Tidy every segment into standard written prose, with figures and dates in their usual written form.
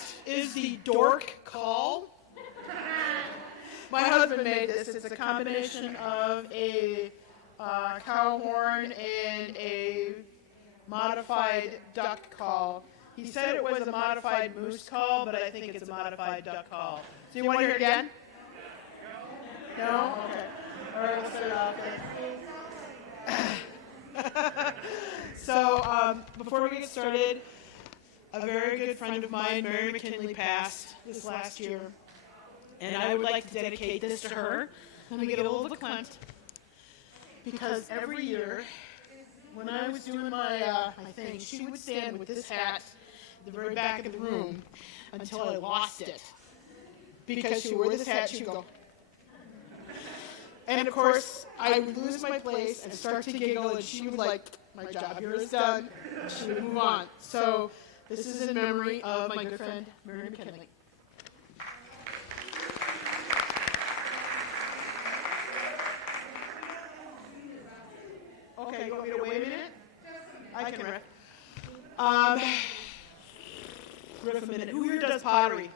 that is the dork call. My husband made this. It's a combination of a cow horn and a modified duck call. He said it was a modified moose call, but I think it's a modified duck call. So you want to hear it again? No? Okay. All right, we'll start off then. So before we get started, a very good friend of mine, Mary McKinley, passed this last year. And I would like to dedicate this to her. Let me get a little verklempt. Because every year, when I was doing my thing, she would stand with this hat at the very back of the room until I lost it. Because she wore this hat, she would go. And of course, I would lose my place and start to giggle, and she would like, my job here is done. And she would move on. So this is in memory of my good friend, Mary McKinley. Okay, you want me to wait a minute? I can riff. Riff a minute. Who here does pottery?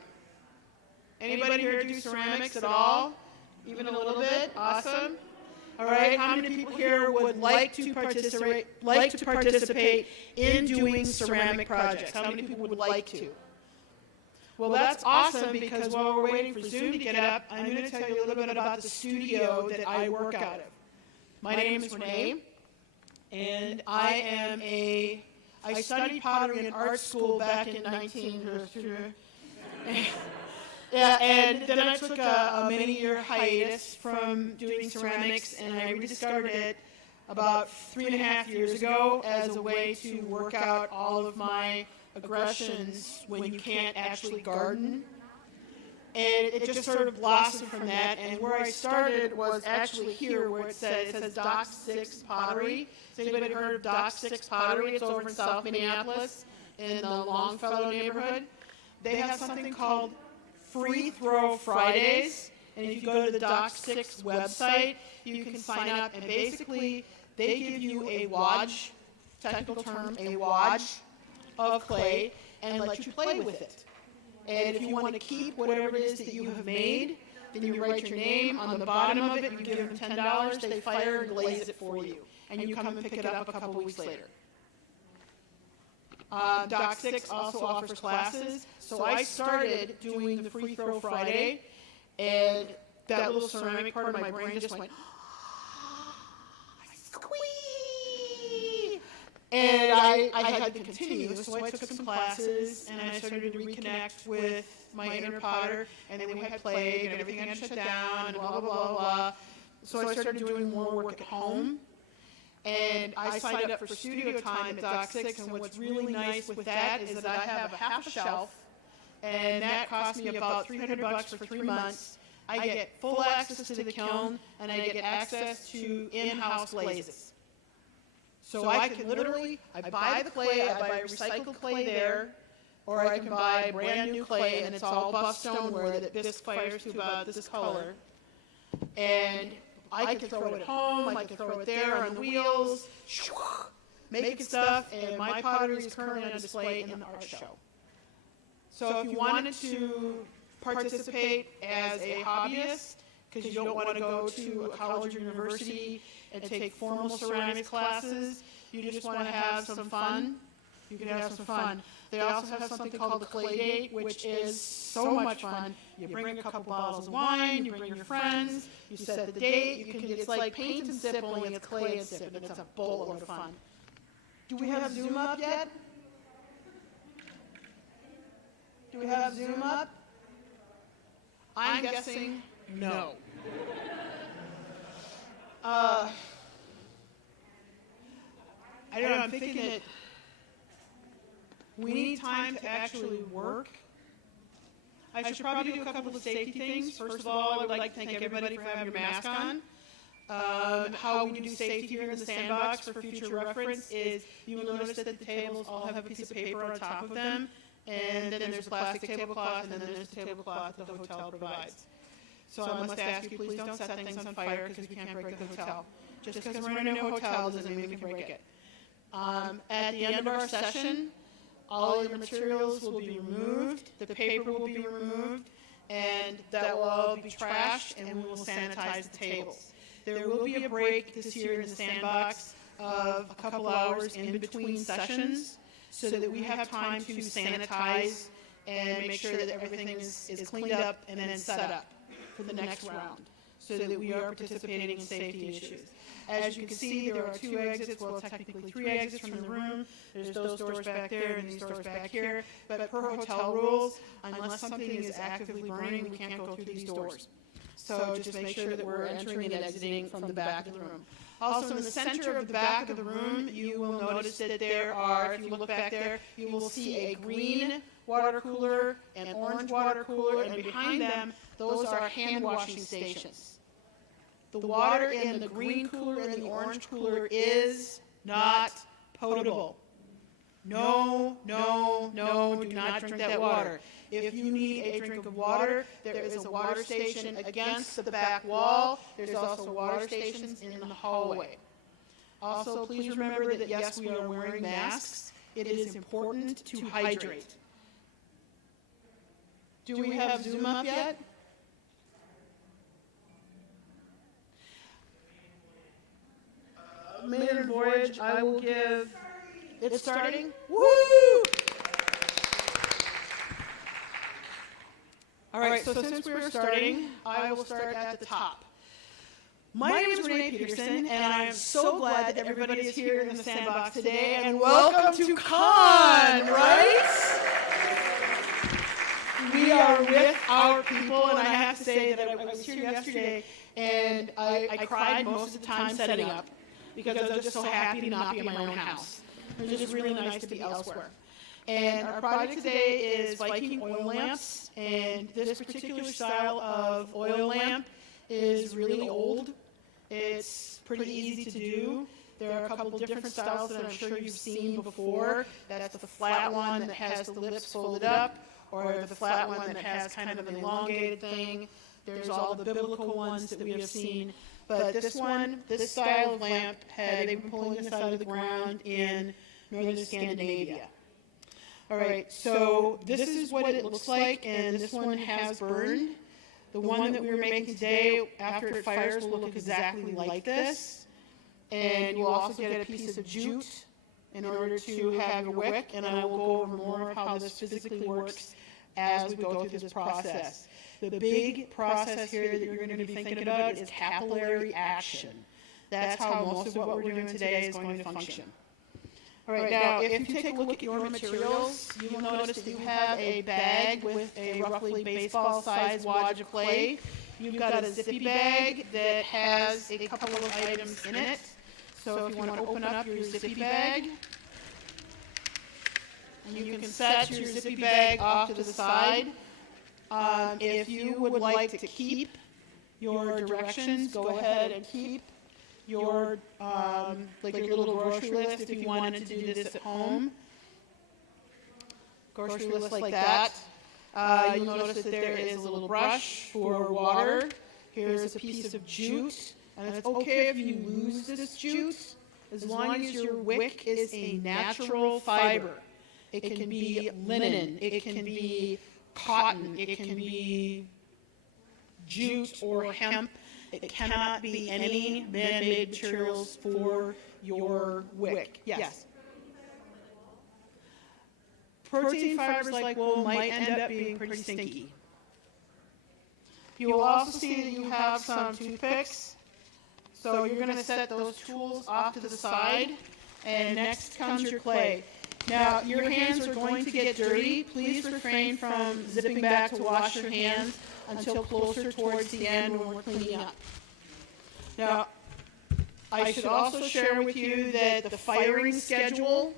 Anybody here do ceramics at all? Even a little bit? Awesome. All right, how many people here would like to participate in doing ceramic projects? How many people would like to? Well, that's awesome, because while we're waiting for Zoom to get up, I'm going to tell you a little bit about the studio that I work out of. My name is Renee, and I studied pottery in art school back in 19... Yeah, and then I took a many-year hiatus from doing ceramics, and I rediscovered it about 3.5 years ago as a way to work out all of my aggressions when you can't actually garden. And it just sort of blossomed from that, and where I started was actually here, where it says Dock 6 Pottery. Has anybody heard of Dock 6 Pottery? It's over in South Minneapolis in the Longfellow neighborhood. They have something called Free Throw Fridays, and if you go to the Dock 6 website, you can sign up, and basically they give you a wadge, technical term, a wadge of clay, and let you play with it. And if you want to keep whatever it is that you have made, then you write your name on the bottom of it, you give them $10, they fire and glaze it for you, and you come and pick it up a couple weeks later. Dock 6 also offers classes, so I started doing the Free Throw Friday, and that little ceramic part of my brain just went, squee! And I had to continue, so I took some classes, and I started to reconnect with my inner potter, and then we had plague, and everything had shut down, and blah, blah, blah, blah. So I started doing more work at home. And I signed up for studio time at Dock 6, and what's really nice with that is that I have a half a shelf, and that cost me about $300 for 3 months. I get full access to the kiln, and I get access to in-house glazes. So I can literally, I buy the clay, I buy recycled clay there, or I can buy brand new clay, and it's all buff stoneware that bisque fires to about this color. And I can throw it at home, I can throw it there on the wheels, make stuff, and my pottery is currently on display in the art show. So if you wanted to participate as a hobbyist, because you don't want to go to a college or university and take formal ceramics classes, you just want to have some fun, you can have some fun. They also have something called the Clay Date, which is so much fun. You bring a couple bottles of wine, you bring your friends, you set the date, it's like paint and sip, only it's clay and sip, and it's a boatload of fun. Do we have Zoom up yet? Do we have Zoom up? I'm guessing no. I don't know, I'm thinking that we need time to actually work. I should probably do a couple of safety things. First of all, I would like to thank everybody for having your mask on. How we do safety here in the Sandbox for future reference is you will notice that the tables all have a piece of paper on top of them, and then there's a plastic tablecloth, and then there's the tablecloth that the hotel provides. So I must ask you, please don't set things on fire because we can't break the hotel. Just because we're in a hotel doesn't mean we can break it. At the end of our session, All of your materials will be removed, the paper will be removed, and that will all be trashed, and we will sanitize the tables. There will be a break this year in the Sandbox of a couple hours in between sessions so that we have time to sanitize and make sure that everything is cleaned up and then set up for the next round so that we are participating in safety issues. As you can see, there are 2 exits, well, technically 3 exits from the room. There's those doors back there and these doors back here. But per hotel rules, unless something is actively burning, we can't go through these doors. So just make sure that we're entering and exiting from the back of the room. Also, in the center of the back of the room, you will notice that there are, if you look back there, you will see a green water cooler, an orange water cooler, and behind them, those are hand washing stations. The water in the green cooler and the orange cooler is not potable. No, no, no, do not drink that water. If you need a drink of water, there is a water station against the back wall. There's also water stations in the hallway. Also, please remember that yes, we are wearing masks. It is important to hydrate. Do we have Zoom up yet? Maiden Voyage, I will give, it's starting. Woo! All right, so since we're starting, I will start at the top. My name is Renee Peterson, and I am so glad that everybody is here in the Sandbox today, and welcome to Con, right? We are with our people, and I have to say that I was here yesterday, and I cried most of the time setting up, because I was just so happy to not be in my own house. It was just really nice to be elsewhere. And our project today is Viking oil lamps, and this particular style of oil lamp is really old. It's pretty easy to do. There are a couple different styles that I'm sure you've seen before. That's the flat one that has the lips folded up, or the flat one that has kind of an elongated thing. There's all the biblical ones that we have seen. But this one, this style of lamp, they've been pulling this out of the ground in northern Scandinavia. All right, so this is what it looks like, and this one has burned. The one that we're making today, after it fires, will look exactly like this. And you'll also get a piece of jute in order to have your wick, and I will go over more of how this physically works as we go through this process. The big process here that you're going to be thinking about is capillary action. That's how most of what we're doing today is going to function. All right, now if you take a look at your materials, you will notice that you have a bag with a roughly baseball-sized wad of clay. You've got a zippy bag that has a couple of items in it. So if you want to open up your zippy bag, and you can set your zippy bag off to the side. If you would like to keep your directions, go ahead and keep your like your little grocery list if you wanted to do this at home. Grocery list like that. You'll notice that there is a little brush for water. Here's a piece of jute. And it's okay if you lose this jute as long as your wick is a natural fiber. It can be linen. It can be cotton. It can be jute or hemp. It cannot be any man-made materials for your wick. Yes. Protein fibers like wool might end up being pretty stinky. You will also see that you have some toothpicks. So you're going to set those tools off to the side, and next comes your clay. Now, your hands are going to get dirty. Please refrain from zipping back to wash your hands until closer towards the end when we're cleaning up. Now, I should also share with you that the firing schedule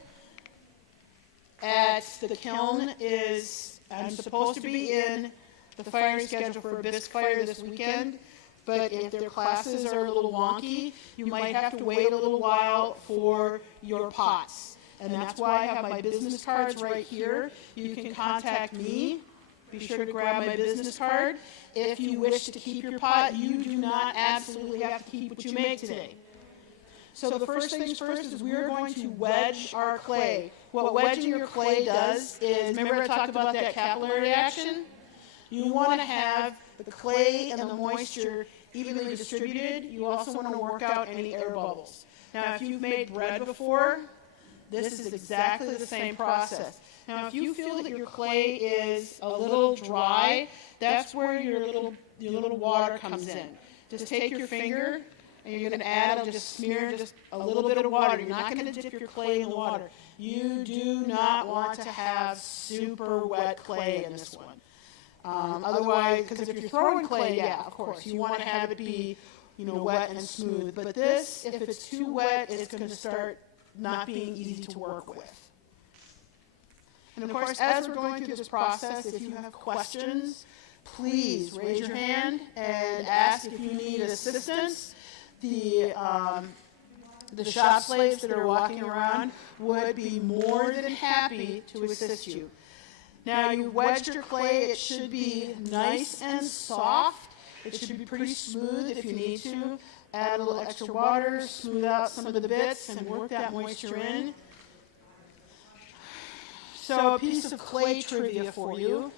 at the kiln is, I'm supposed to be in the firing schedule for a bisque fire this weekend, but if their classes are a little wonky, you might have to wait a little while for your pots. And that's why I have my business cards right here. You can contact me. Be sure to grab my business card. If you wish to keep your pot, you do not absolutely have to keep what you make today. So the first things first is we're going to wedge our clay. what wedging your clay does is, remember I talked about that capillary action? You want to have the clay and the moisture evenly distributed. You also want to work out any air bubbles. Now, if you've made bread before, this is exactly the same process. Now, if you feel that your clay is a little dry, that's where your little water comes in. Just take your finger and you're going to add, just smear just a little bit of water. You're not going to dip your clay in the water. You do not want to have super wet clay in this one. Otherwise, because if you're throwing clay, yeah, of course, you want to have it be, wet and smooth. But this, if it's too wet, it's going to start not being easy to work with. And of course, as we're going through this process, if you have questions, please raise your hand and ask if you need assistance. The shop slaves that are walking around would be more than happy to assist you. Now, you wedged your clay. It should be nice and soft. It should be pretty smooth if you need to. Add a little extra water, smooth out some of the bits, and work that moisture in. So a piece of clay trivia for you.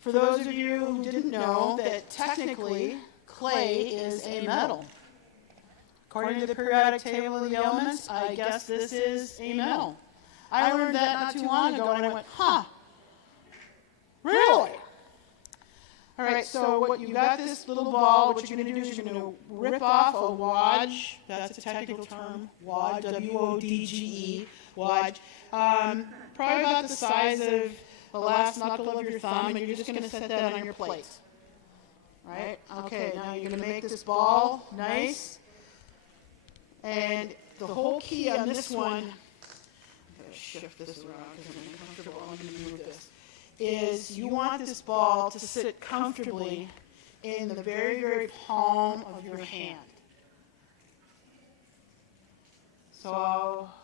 For those of you who didn't know that technically clay is a metal. According to the periodic table of the elements, I guess this is a metal. I learned that not too long ago and I went, huh, really? All right, so what you got this little ball. What you're going to do is you're going to rip off a wodge. That's a technical term. Wodge, W-O-D-G-E, wodge. Probably about the size of the last knuckle of your thumb, and you're just going to set that on your plate. Right? Okay, now you're going to make this ball nice. And the whole key on this one, I'm going to shift this around because I'm uncomfortable. I'm going to move this. Is you want this ball to sit comfortably in the very, very palm of your hand. So I'll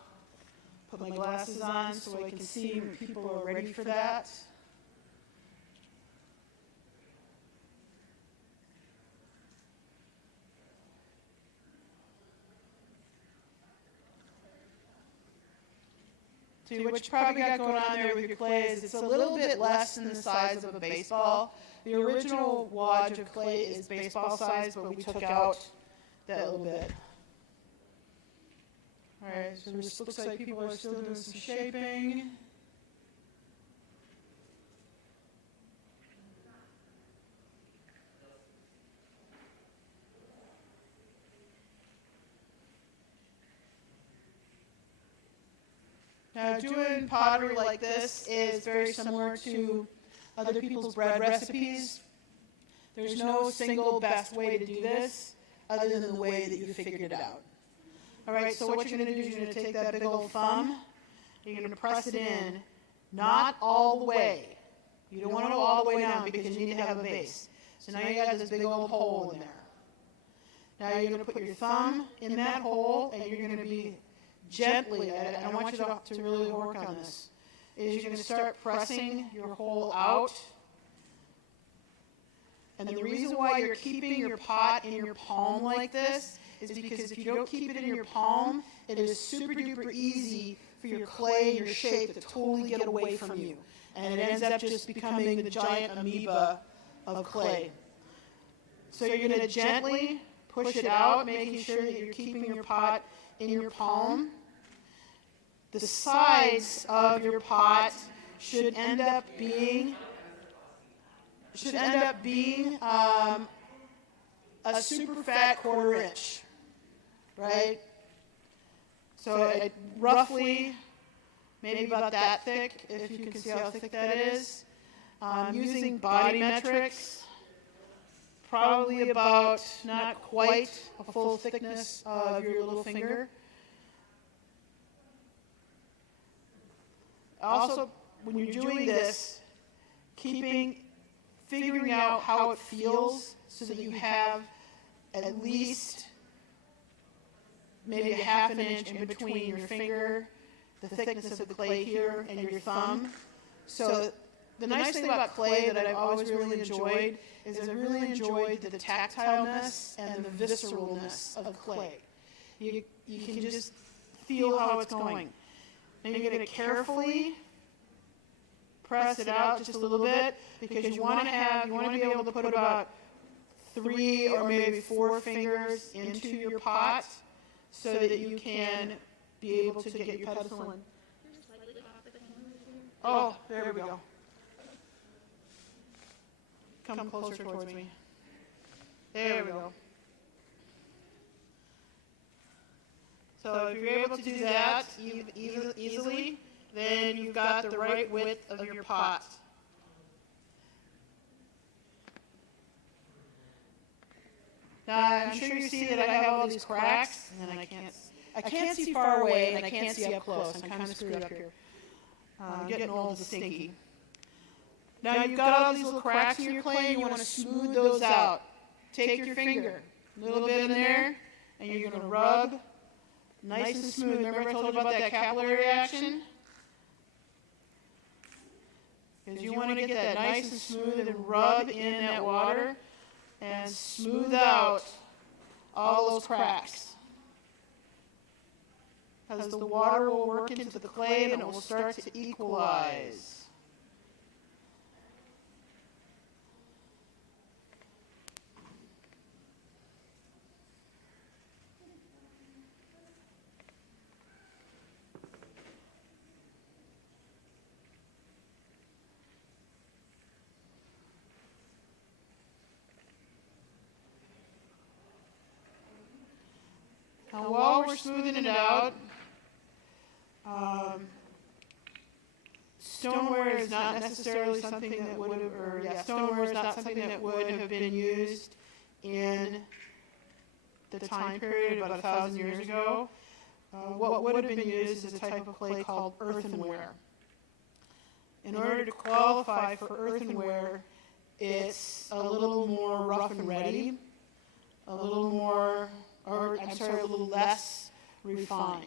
put my glasses on so I can see when people are ready for that. See, what you probably got going on there with your clay is it's a little bit less than the size of a baseball. The original wodge of clay is baseball size, but we took out that little bit. All right, so this looks like people are still doing some shaping. Now, doing pottery like this is very similar to other people's bread recipes. There's no single best way to do this other than the way that you figured it out. All right, so what you're going to do is you're going to take that big old thumb, you're going to press it in, not all the way. You don't want to go all the way down because you need to have a base. So now you got this big old hole in there. Now you're going to put your thumb in that hole and you're going to be gently, and I want you to really work on this, is you're going to start pressing your hole out. And the reason why you're keeping your pot in your palm like this is because if you don't keep it in your palm, it is super duper easy for your clay and your shape to totally get away from you. And it ends up just becoming the giant amoeba of clay. So you're going to gently push it out, making sure that you're keeping your pot in your palm. The sides of your pot should end up being a super fat 1/4 inch, right? So roughly, maybe about that thick, if you can see how thick that is. Using body metrics, probably about not quite a full thickness of your little finger. Also, when you're doing this, figuring out how it feels so that you have at least maybe a ½ an inch in between your finger, the thickness of the clay here, and your thumb. So the nice thing about clay that I've always really enjoyed is I really enjoyed the tactileness and the visceralness of clay. You can just feel how it's going. and you're going to carefully press it out just a little bit, because you want to be able to put about 3 or maybe 4 fingers into your pot so that you can be able to get your pedestal in. Oh, there we go. Come closer towards me. There we go. So if you're able to do that easily, then you've got the right width of your pot. Now I'm sure you see that I have all these cracks, and then I can't see far away, and I can't see up close. I'm kind of screwed up here. I'm getting old and stinky. Now you've got all these little cracks in your clay, and you want to smooth those out. Take your finger, a little bit in there, and you're going to rub nice and smooth. Remember I told you about that capillary action? Because you want to get that nice and smooth and rub in that water and smooth out all those cracks. Because the water will work into the clay and it will start to equalize. Now, while we're smoothing it out, stoneware is not necessarily something that would have, stoneware is not something that would have been used in the time period about 1,000 years ago. What would have been used is a type of clay called earthenware. In order to qualify for earthenware, it's a little more rough and ready, a little less refined.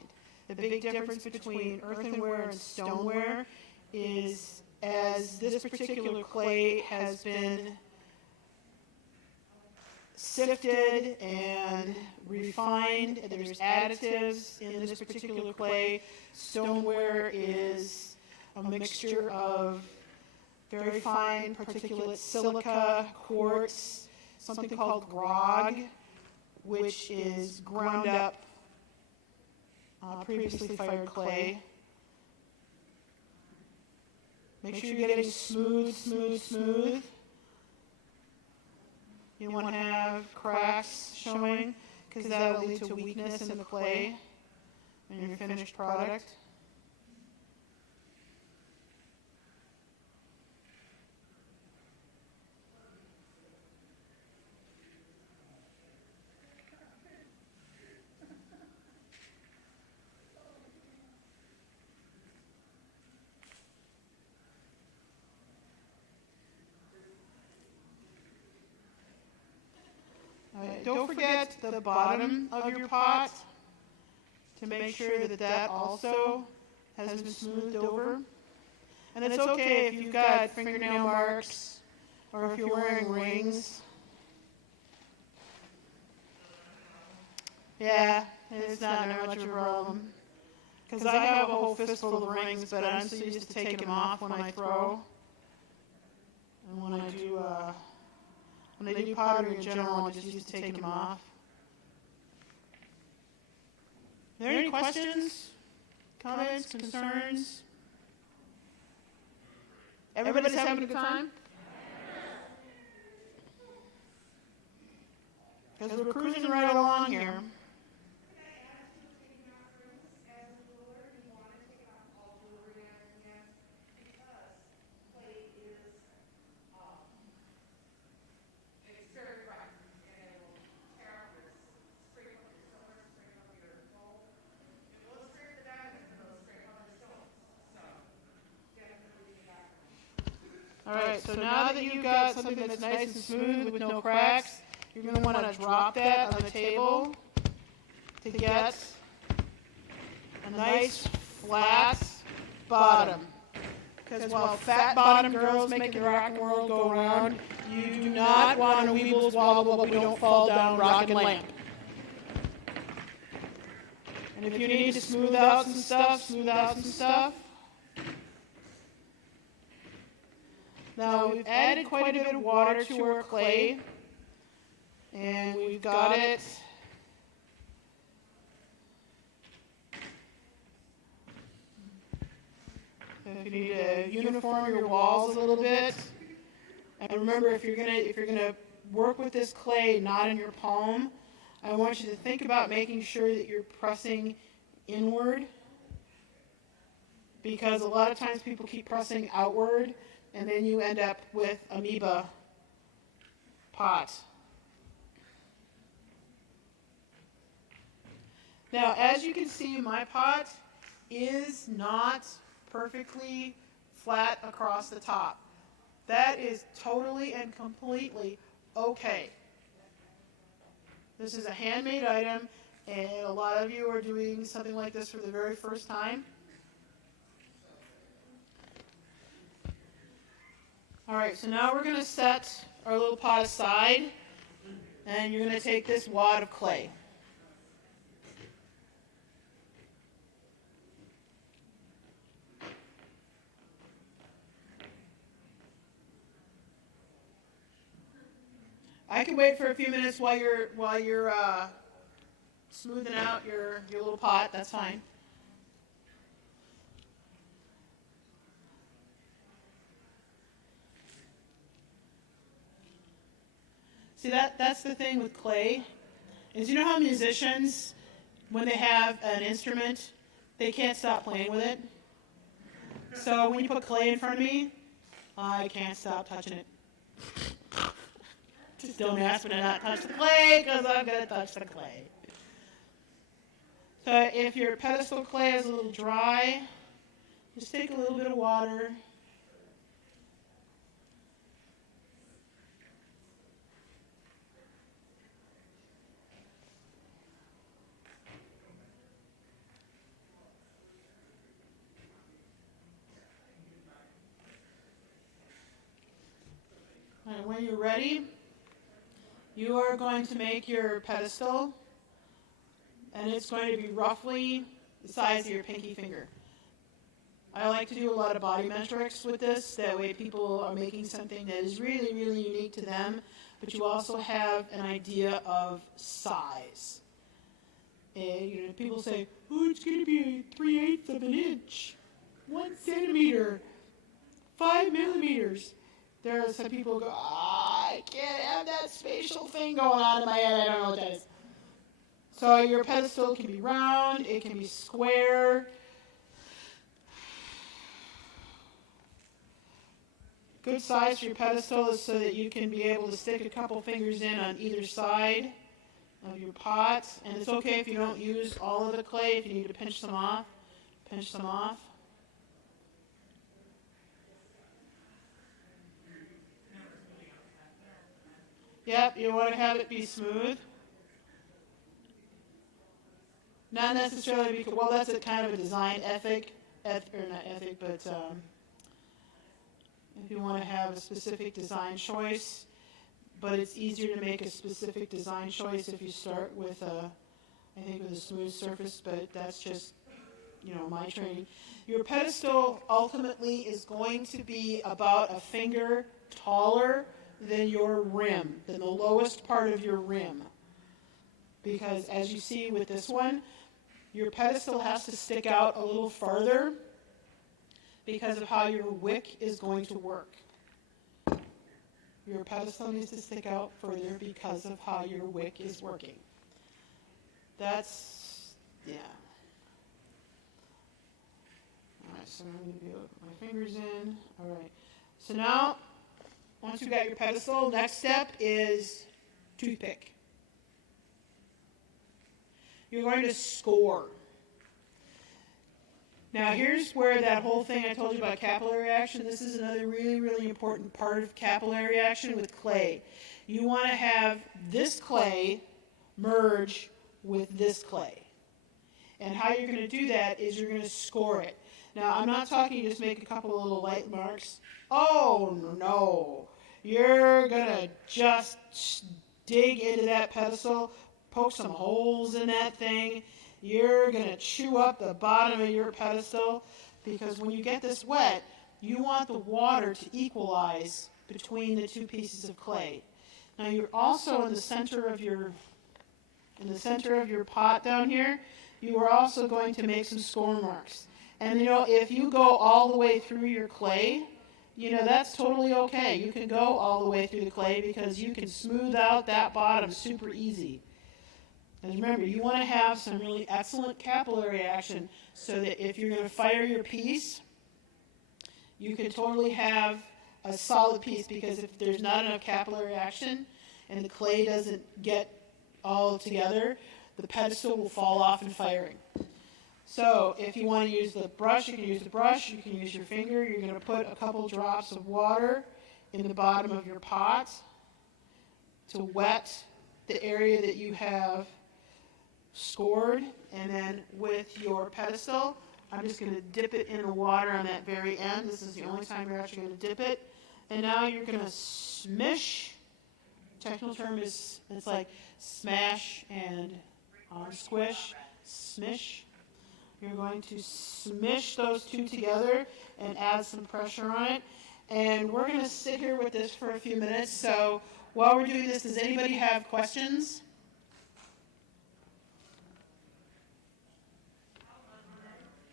The big difference between earthenware and stoneware is, as this particular clay has been sifted and refined, and there's additives in this particular clay, stoneware is a mixture of very fine particulate silica, quartz, something called grog, which is ground up previously fired clay. Make sure you're getting smooth, smooth, smooth. You want to have cracks showing, because that will lead to weakness in the clay in your finished product. Don't forget the bottom of your pot to make sure that that also has been smoothed over. And it's okay if you've got fingernail marks or if you're wearing rings. Yeah, it's not very much of a problem. Because I have a whole fistful of rings, but I'm so used to taking them off when I throw. And when I do pottery in general, I'm just used to taking them off. Are there any questions, comments, concerns? Everybody's having a good time? Because we're cruising right along here. All right, so now that you've got something that's nice and smooth with no cracks, you're going to want to drop that on the table to get a nice flat bottom. Because while fat bottom girls make the rock and world go around, you do not want a Weebles wobble but we don't fall down rock and lamp. And if you need to smooth out some stuff, smooth out some stuff. Now we've added quite a bit of water to our clay, and we've got it if you need to uniform your walls a little bit. And remember, if you're gonna work with this clay not in your palm, I want you to think about making sure that you're pressing inward, because a lot of times people keep pressing outward, and then you end up with amoeba pot. Now, as you can see, my pot is not perfectly flat across the top. That is totally and completely okay. This is a handmade item, and a lot of you are doing something like this for the very first time. All right, so now we're going to set our little pot aside, and you're going to take this wad of clay. I can wait for a few minutes while you're smoothing out your little pot. That's fine. See, that's the thing with clay, is you know how musicians, when they have an instrument, they can't stop playing with it? So when you put clay in front of me, I can't stop touching it. Just don't ask me to not touch the clay, because I'm going to touch the clay. So if your pedestal clay is a little dry, just take a little bit of water. And when you're ready, you are going to make your pedestal, and it's going to be roughly the size of your pinky finger. I like to do a lot of body metrics with this. That way people are making something that is really, really unique to them, but you also have an idea of size. And, people say, oh, it's going to be 3/8 of an inch, 1 centimeter, 5 millimeters. There are some people who go, I can't have that spatial thing going on in my head. I don't know what that is. So your pedestal can be round. It can be square. Good size for your pedestal is so that you can be able to stick a couple fingers in on either side of your pot. And it's okay if you don't use all of the clay. If you need to pinch some off, pinch some off. Yep, you want to have it be smooth. Not necessarily because, well, that's a kind of a design ethic, or not ethic, but if you want to have a specific design choice, but it's easier to make a specific design choice if you start with I think with a smooth surface, but that's just, my training. Your pedestal ultimately is going to be about a finger taller than your rim, than the lowest part of your rim. Because as you see with this one, your pedestal has to stick out a little farther because of how your wick is going to work. Your pedestal needs to stick out further because of how your wick is working. That's, yeah. All right, so I'm going to put my fingers in. All right. So now, once you've got your pedestal, next step is toothpick. You're going to score. Now here's where that whole thing I told you about capillary action, this is another really, really important part of capillary action with clay. You want to have this clay merge with this clay. And how you're going to do that is you're going to score it. Now I'm not talking just make a couple of little light marks. Oh no. You're going to just dig into that pedestal, poke some holes in that thing, you're going to chew up the bottom of your pedestal, because when you get this wet, you want the water to equalize between the two pieces of clay. Now you're also in the center of your pot down here, you are also going to make some score marks. And if you go all the way through your clay, that's totally okay. You can go all the way through the clay because you can smooth out that bottom super easy. And remember, you want to have some really excellent capillary action so that if you're going to fire your piece, you can totally have a solid piece, because if there's not enough capillary action and the clay doesn't get all together, the pedestal will fall off in firing. So if you want to use the brush, you can use the brush, you can use your finger. You're going to put a couple drops of water in the bottom of your pot to wet the area that you have scored, and then with your pedestal, I'm just going to dip it in the water on that very end. This is the only time you're actually going to dip it. And now you're going to smish. Technical term is, it's like smash and squish, smish. You're going to smish those two together and add some pressure on it. And we're going to sit here with this for a few minutes. So while we're doing this, does anybody have questions?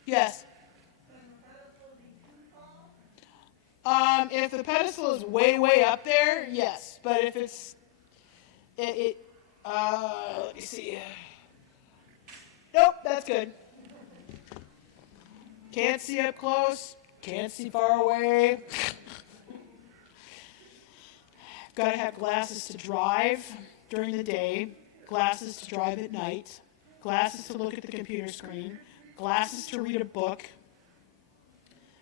Yes. If the pedestal is way, way up there, yes. But if it's, let me see. Nope, that's good. Can't see up close, can't see far away. Got to have glasses to drive during the day, glasses to drive at night, glasses to look at the computer screen, glasses to read a book.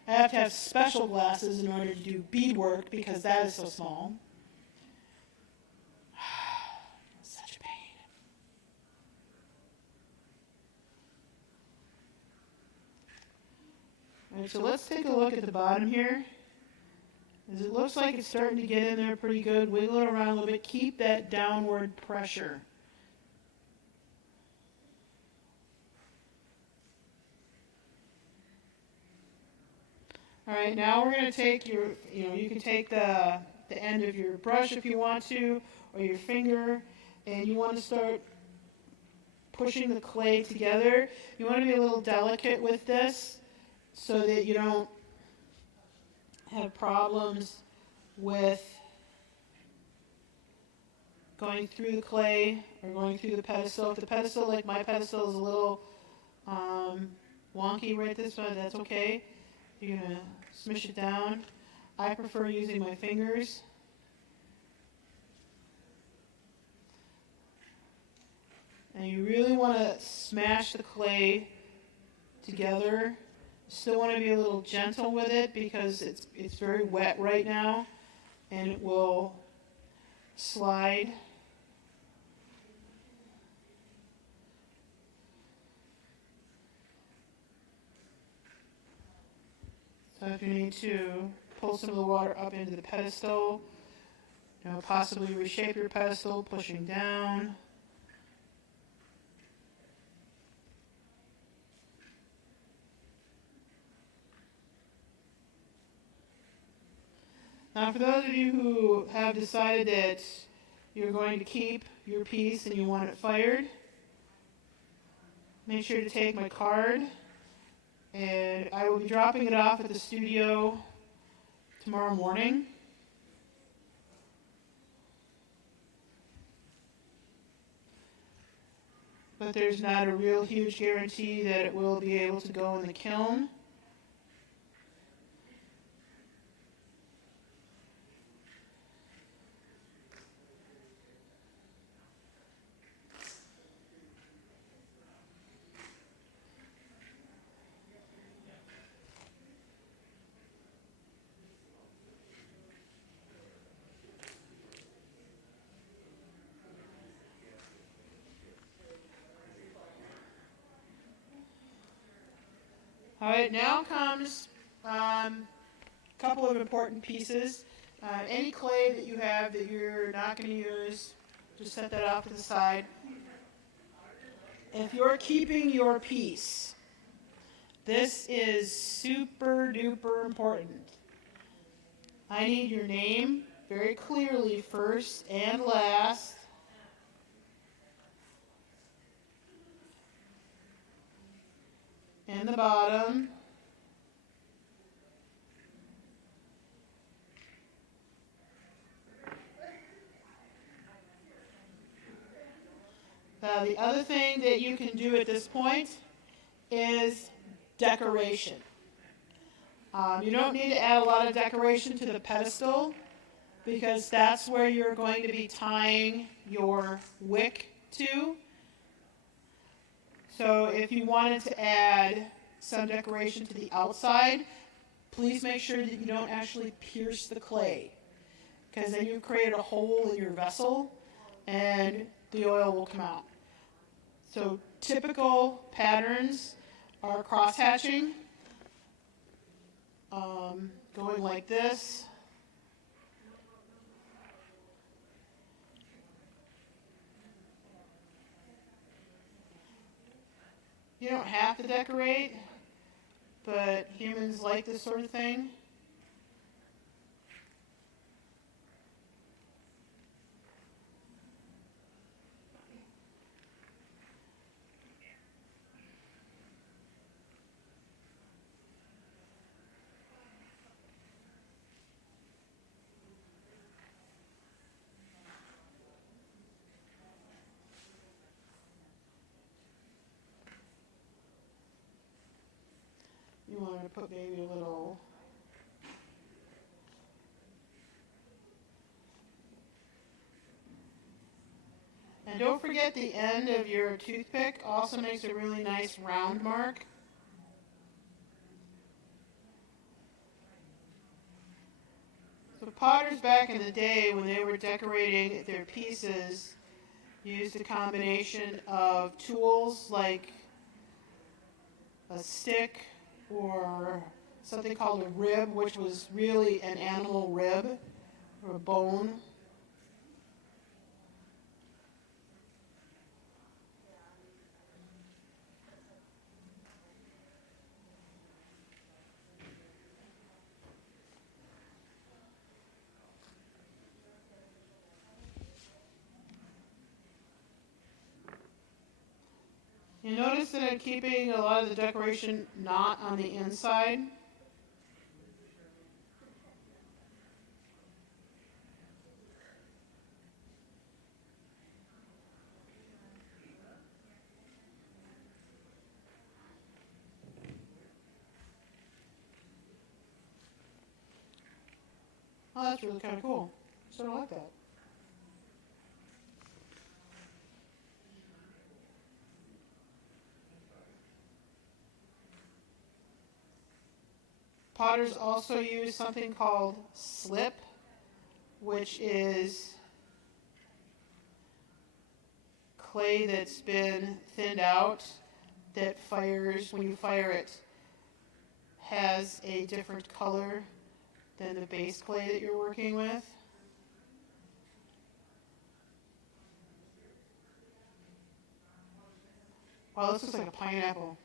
I have to have special glasses in order to do beadwork because that is so small. Such a pain. All right, so let's take a look at the bottom here. As it looks like it's starting to get in there pretty good. Wiggle it around a little bit. Keep that downward pressure. All right, now we're going to take your, you can take the end of your brush if you want to, or your finger, and you want to start pushing the clay together. You want to be a little delicate with this so that you don't have problems with going through the clay or going through the pedestal. If the pedestal, like my pedestal, is a little wonky right this way, that's okay. You're going to smush it down. I prefer using my fingers. And you really want to smash the clay together. Still want to be a little gentle with it because it's very wet right now and it will slide. So if you need to pull some of the water up into the pedestal, possibly reshape your pedestal, pushing down. Now for those of you who have decided that you're going to keep your piece and you want it fired, make sure to take my card, and I will be dropping it off at the studio tomorrow morning. But there's not a real huge guarantee that it will be able to go in the kiln. All right, now comes a couple of important pieces. Any clay that you have that you're not going to use, just set that off to the side. if you're keeping your piece, this is super duper important. I need your name very clearly first and last. And the bottom. Now, the other thing that you can do at this point is decoration. You don't need to add a lot of decoration to the pedestal because that's where you're going to be tying your wick to. So if you wanted to add some decoration to the outside, please make sure that you don't actually pierce the clay, because then you've created a hole in your vessel and the oil will come out. So typical patterns are cross hatching, going like this. You don't have to decorate, but humans like this sort of thing. You want to put maybe a little and don't forget the end of your toothpick also makes a really nice round mark. So potters back in the day when they were decorating their pieces used a combination of tools like a stick or something called a rib, which was really an animal rib or a bone. You notice that I'm keeping a lot of the decoration not on the inside. Oh, that's really kind of cool. Sort of like that. Potters also use something called slip, which is clay that's been thinned out that fires, when you fire it, has a different color than the base clay that you're working with. Wow, this looks like a pineapple.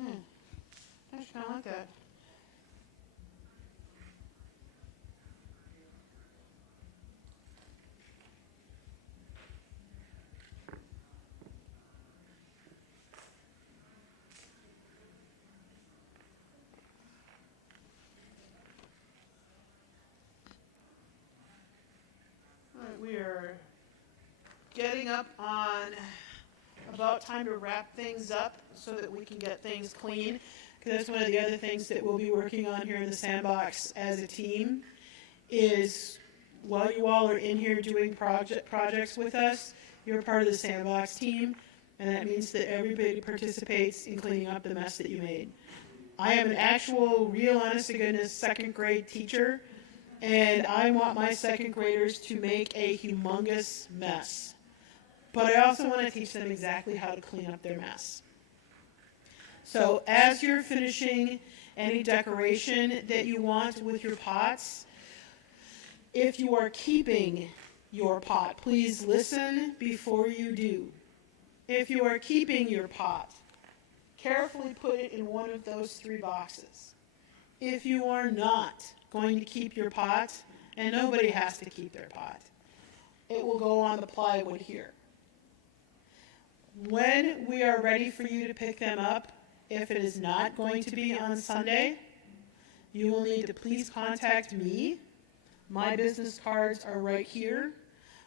I just kind of like that. All right, we are getting up on about time to wrap things up so that we can get things clean. Because that's one of the other things that we'll be working on here in the Sandbox as a team is while you all are in here doing projects with us, you're part of the Sandbox team, and that means that everybody participates in cleaning up the mess that you made. I am an actual, real, honest-to-goodness second grade teacher, and I want my second graders to make a humongous mess. But I also want to teach them exactly how to clean up their mess. So as you're finishing any decoration that you want with your pots, if you are keeping your pot. Please listen before you do. If you are keeping your pot, carefully put it in one of those 3 boxes. If you are not going to keep your pot, and nobody has to keep their pot, it will go on the plywood here. When we are ready for you to pick them up, if it is not going to be on Sunday, you will need to please contact me. My business cards are right here.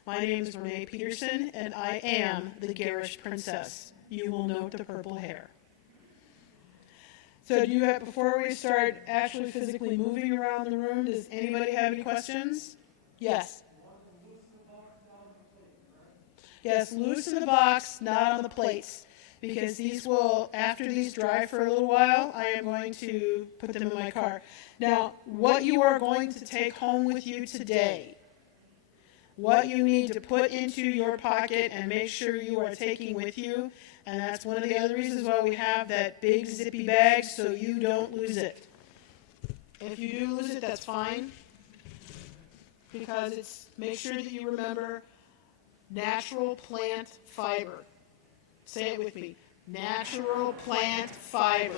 My name is Renee Peterson, and I am the Garish Princess. You will note the purple hair. So do you have, before we start actually physically moving around the room, does anybody have any questions? Yes. Yes, loosen the box, not on the plates, because these will, after these dry for a little while, I am going to put them in my car. Now, what you are going to take home with you today, what you need to put into your pocket and make sure you are taking with you, and that's one of the other reasons why we have that big zippy bag, so you don't lose it. If you do lose it, that's fine, because it's, make sure that you remember natural plant fiber. Say it with me. Natural plant fiber.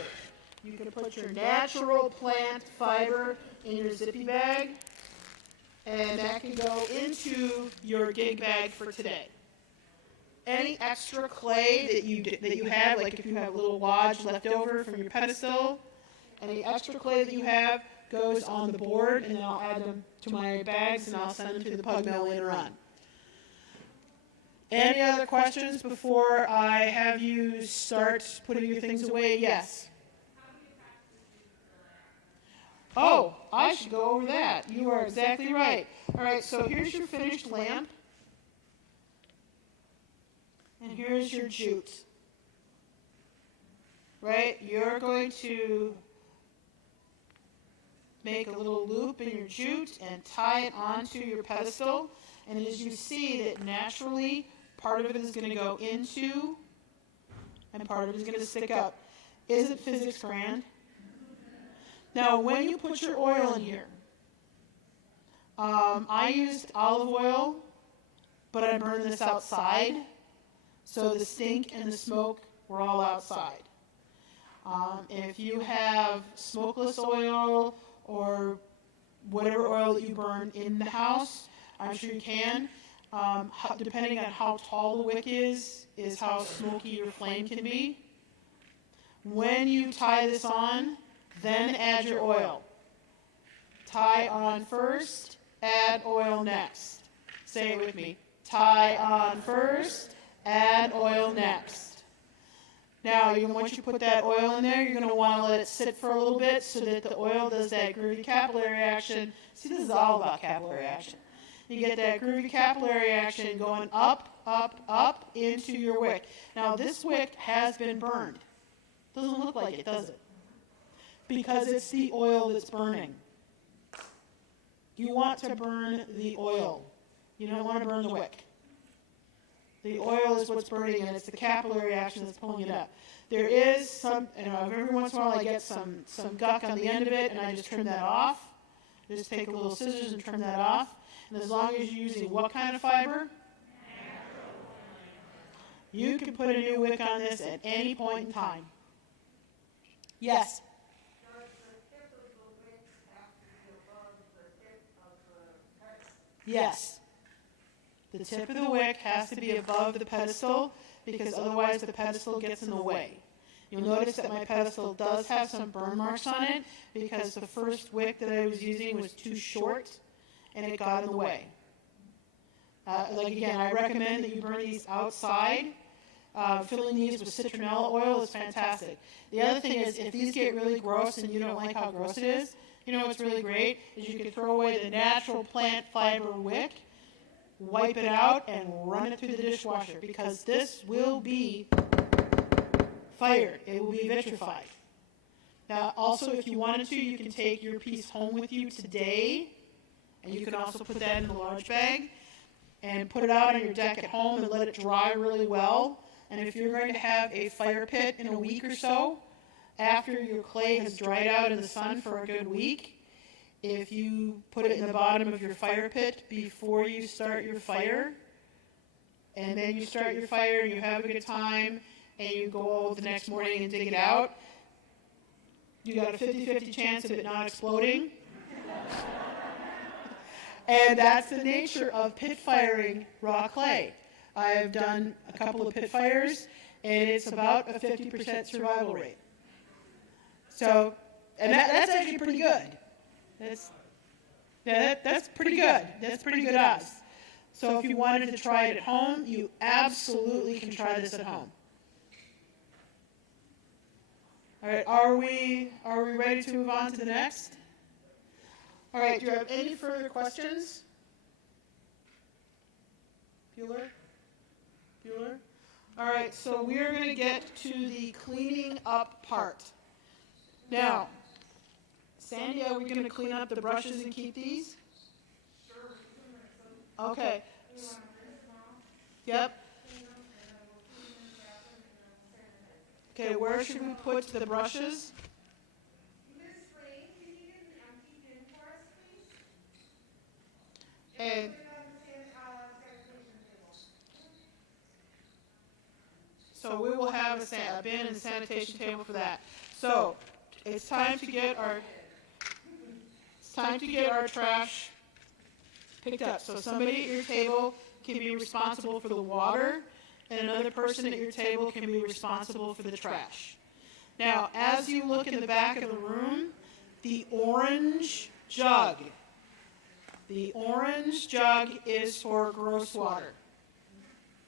You can put your natural plant fiber in your zippy bag, and that can go into your gig bag for today. Any extra clay that you have, like if you have a little wodge left over from your pedestal, any extra clay that you have goes on the board, and then I'll add them to my bags and I'll send them to the pug mill later on. Any other questions before I have you start putting your things away? Yes. Oh, I should go over that. You are exactly right. All right, so here's your finished lamp. And here's your jute. Right? You're going to make a little loop in your jute and tie it onto your pedestal. And as you see that naturally, part of it is going to go into, and part of it is going to stick up. Isn't physics grand? Now, when you put your oil in here, I used olive oil, but I burned this outside, so the stink and the smoke were all outside. If you have smokeless oil or whatever oil that you burn in the house, I'm sure you can. Depending on how tall the wick is how smoky your flame can be. When you tie this on, then add your oil. Tie on first, add oil next. Say it with me. Tie on first, add oil next. Now, once you put that oil in there, you're going to want to let it sit for a little bit so that the oil does that groovy capillary action. See, this is all about capillary action. You get that groovy capillary action going up, up, up into your wick. Now, this wick has been burned. Doesn't look like it, does it? Because it's the oil that's burning. You want to burn the oil. You don't want to burn the wick. The oil is what's burning, and it's the capillary action that's pulling it up. There is some, every once in a while I get some guck on the end of it, and I just trim that off. Just take a little scissors and trim that off. And as long as you're using what kind of fiber? You can put a new wick on this at any point in time. Yes? Yes. The tip of the wick has to be above the pedestal because otherwise the pedestal gets in the way. You'll notice that my pedestal does have some burn marks on it because the first wick that I was using was too short and it got in the way. Again, I recommend that you burn these outside. Filling these with citronella oil is fantastic. The other thing is, if these get really gross and you don't like how gross it is, you know what's really great is you can throw away the natural plant fiber wick, wipe it out, and run it through the dishwasher because this will be fired. It will be vitrified. Now, also, if you wanted to, you can take your piece home with you today, and you can also put that in a large bag and put it out on your deck at home and let it dry really well. And if you're going to have a fire pit in a week or so, after your clay has dried out in the sun for a good week, if you put it in the bottom of your fire pit before you start your fire, and then you start your fire and you have a good time, and you go the next morning and dig it out, you got a 50-50 chance of it not exploding. And that's the nature of pit firing raw clay. I have done a couple of pit fires, and it's about a 50% survival rate. So, and that's actually pretty good. That's pretty good. That's pretty good odds. So if you wanted to try it at home, you absolutely can try this at home. All right, are we ready to move on to the next? All right, do you have any further questions? Bueller? All right, so we are going to get to the cleaning up part. Now, Sandy, are we going to clean up the brushes and keep these? Sure. Okay. Yep. Okay, where should we put the brushes? And so we will have a bin and sanitation table for that. So it's time to get our trash picked up. So somebody at your table can be responsible for the water, and another person at your table can be responsible for the trash. Now, as you look in the back of the room, the orange jug is for gross water.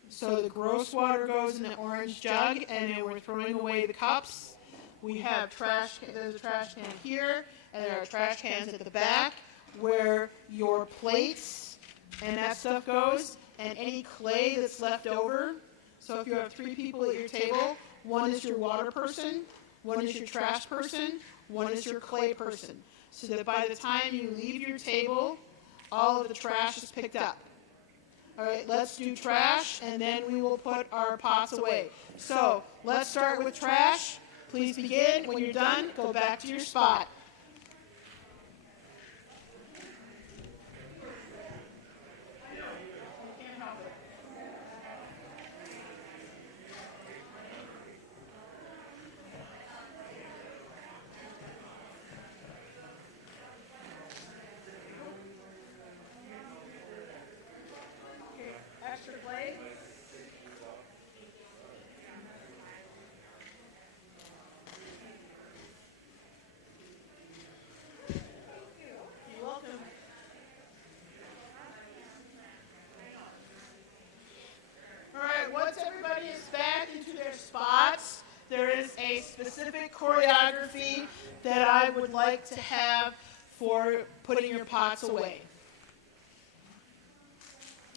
So the gross water goes in the orange jug, and then we're throwing away the cups. We have there's a trash can here, and there are trash cans at the back where your plates and that stuff goes, and any clay that's left over. So if you have 3 people at your table, one is your water person, one is your trash person, one is your clay person. So that by the time you leave your table, all of the trash is picked up. All right, let's do trash, and then we will put our pots away. So let's start with trash. Please begin. When you're done, go back to your spot. Extra clay. You're welcome. All right, once everybody is back into their spots, there is a specific choreography that I would like to have for putting your pots away.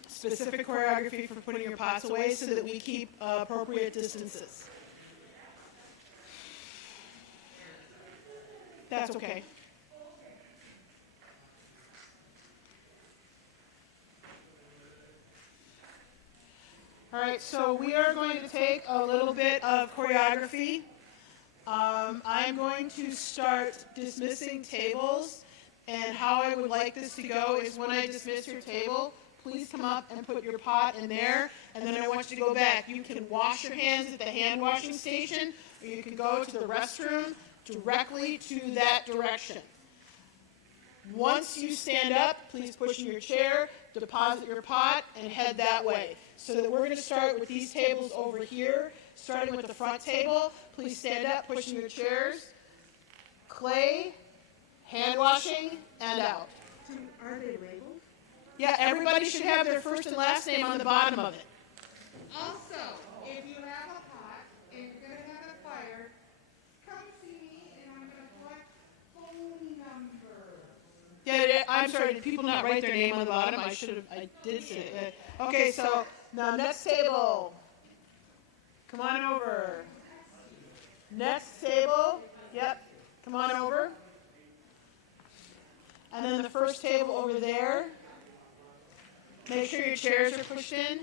Specific choreography for putting your pots away so that we keep appropriate distances. That's okay. All right, so we are going to take a little bit of choreography. I'm going to start dismissing tables, and how I would like this to go is when I dismiss your table, please come up and put your pot in there, and then I want you to go back. You can wash your hands at the hand washing station, or you can go to the restroom directly to that direction. Once you stand up, please push in your chair, deposit your pot, and head that way. So that we're going to start with these tables over here, starting with the front table. Please stand up, push in your chairs. Clay, hand washing, and out. Are they labeled? Yeah, everybody should have their first and last name on the bottom of it. Also, if you have a pot and you're going to have a fire, come see me and I'm going to collect phone number. Yeah, I'm sorry, did people not write their name on the bottom? I did say it. Okay, so now next table. Come on over. Next table. Yep, come on over. And then the first table over there. Make sure your chairs are pushed in.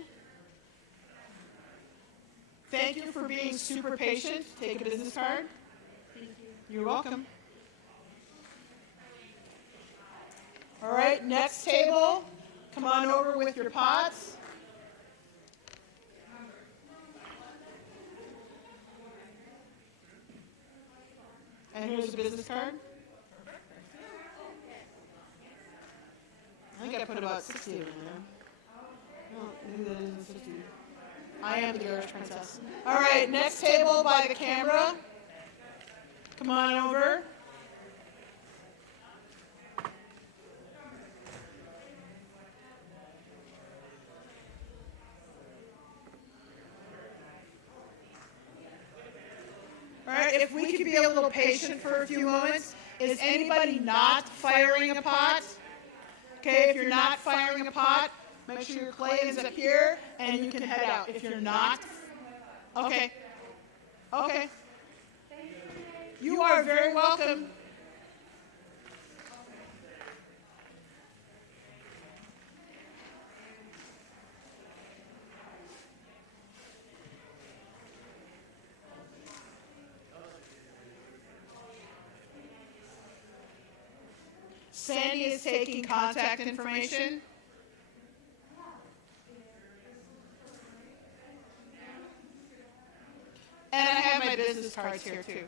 Thank you for being super patient. Take a business card. Thank you. You're welcome. next table, come on over with your pots. And here's a business card. I think I put about 60 of them in there. Oh, maybe that isn't 60. I am the garage princess. All right, next table by the camera. Come on over. All right, if we could be a little patient for a few moments. Is anybody not firing a pot? Okay, if you're not firing a pot, make sure your clay is up here and you can head out. If you're not, okay. Okay. You are very welcome. Sandy is taking contact information. And I have my business cards here too.